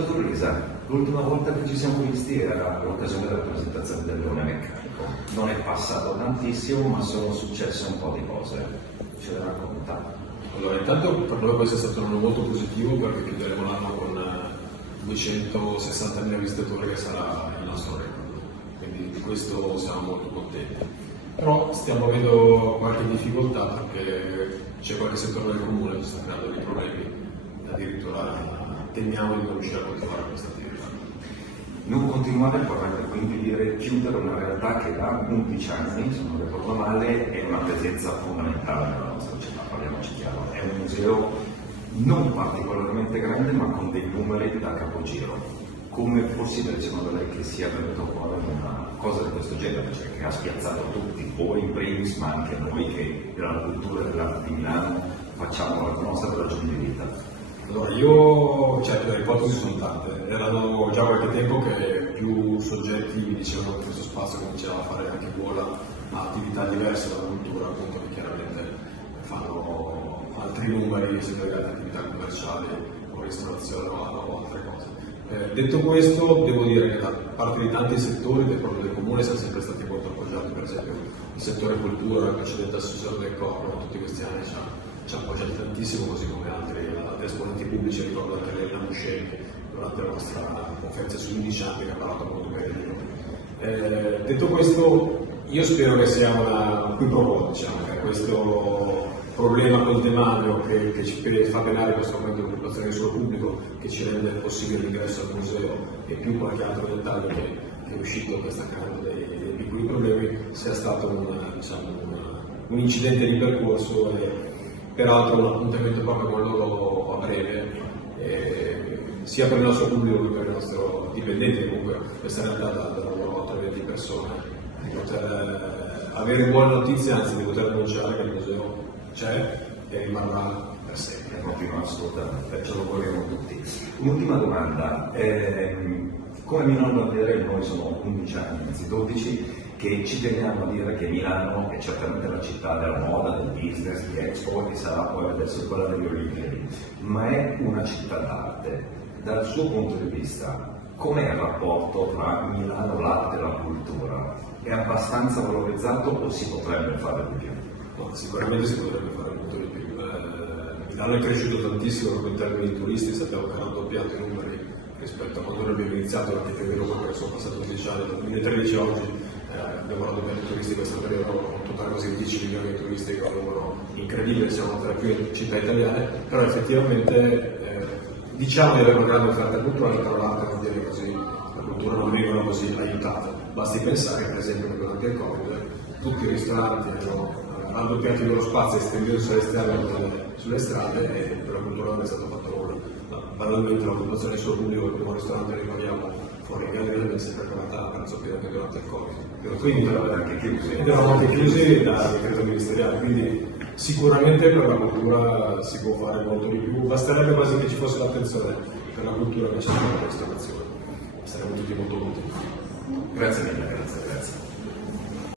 Dottor Luisa, l'ultima volta che ci siamo visti era l'occasione della presentazione del leone meccanico. Non è passato tantissimo, ma sono successe un po' di cose. Ce le racconta? Allora, intanto per noi questo è stato un anno molto positivo perché chiuderemo l'anno con 260.000 visitatori, che sarà il nostro record. Quindi di questo siamo molto contenti. Però stiamo avendo qualche difficoltà perché c'è qualche settore del comune che sta creando dei problemi, addirittura temiamo di non riuscire a continuare questa attività. Non continuare vorrebbe quindi dire chiudere una realtà che da 11 anni, se non ricordo male, è una presenza fondamentale nella nostra città, parliamoci chiaro. È un museo non particolarmente grande, ma con dei numeri da capogiro. Come è possibile, secondo lei, che sia venuto fuori una cosa di questo genere, cioè che ha spiazzato tutti, voi in primis, ma anche noi che della cultura e dell'arte di Milano facciamo la nostra ragione di vita? Allora, io, certo, le ipotesi sono tante. Erano già qualche tempo che più soggetti mi dicevano che questo spazio cominciava a fare anche gola a attività diverse dalla cultura, appunto, che chiaramente fanno altri numeri, sia legati a attività commerciali o ristorazione o altre cose. Detto questo, devo dire che da parte di tanti settori del comune siamo sempre stati molto appoggiati, per esempio il settore cultura, la precedente associazione del Corno, tutti questi anni ci ha appoggiati tantissimo, così come altri esponenti pubblici. Ricordo anche Elena Musceni durante la nostra conferenza sugli 11 anni che ha parlato molto bene di noi. Detto questo, io spero che sia una qui pro quo, diciamo, che questo problema col demanio che ci fa penare in questo momento l'occupazione del suolo pubblico, che ci rende possibile l'ingresso al museo, e più qualche altro dettaglio che è uscito, che sta creando dei piccoli problemi, sia stato un incidente di percorso, e peraltro un appuntamento proprio con loro a breve, sia per il nostro pubblico che per il nostro dipendente. Comunque questa realtà da lavoro 8-20 persone, di poter avere buone notizie, anzi di poter annunciare che il museo c'è e rimarrà per sempre. Continua assolutamente, ce lo vogliamo tutti. Un'ultima domanda. Come Milano Bandiere, noi sono 11 anni, anzi 12, che ci teniamo a dire che Milano è certamente la città della moda, del business, di Expo, e sarà poi adesso quella delle Olimpiadi, ma è una città d'arte. Dal suo punto di vista, com'è il rapporto tra Milano, l'arte e la cultura? È abbastanza valorizzato o si potrebbe fare di più? No, sicuramente si potrebbe fare molto di più. Milano è cresciuto tantissimo proprio in termini di turisti, sappiamo che hanno doppiato i numeri rispetto a quando noi abbiamo iniziato, anche è vero che sono passati 10 anni, dal 2013 a oggi abbiamo raddoppiato i turisti. Questo periodo con un totale quasi 10 milioni di turisti, che è un numero incredibile, siamo tra le più città italiane, però effettivamente diciamo di avere una grande offerta culturale, però l'arte non viene così, la cultura non vengono così aiutate. Basti pensare che per esempio durante il Covid tutti i ristoranti hanno raddoppiato i loro spazi, estendendosi all'esterno sulle strade, e per la cultura non è stato fatto nulla. Banalmente l'occupazione del suo pubblico del primo ristorante che ricordiamo fuori in galleria è sempre trovata a prezzo pieno durante il Covid. Quindi eravate anche chiusi. Ed eravamo anche chiusi da decreto ministeriale, quindi sicuramente per la cultura si può fare molto di più. Basterebbe quasi che ci fosse l'attenzione per la cultura che c'è nella ristorazione. Saremmo tutti molto contenti. Grazie mille, grazie.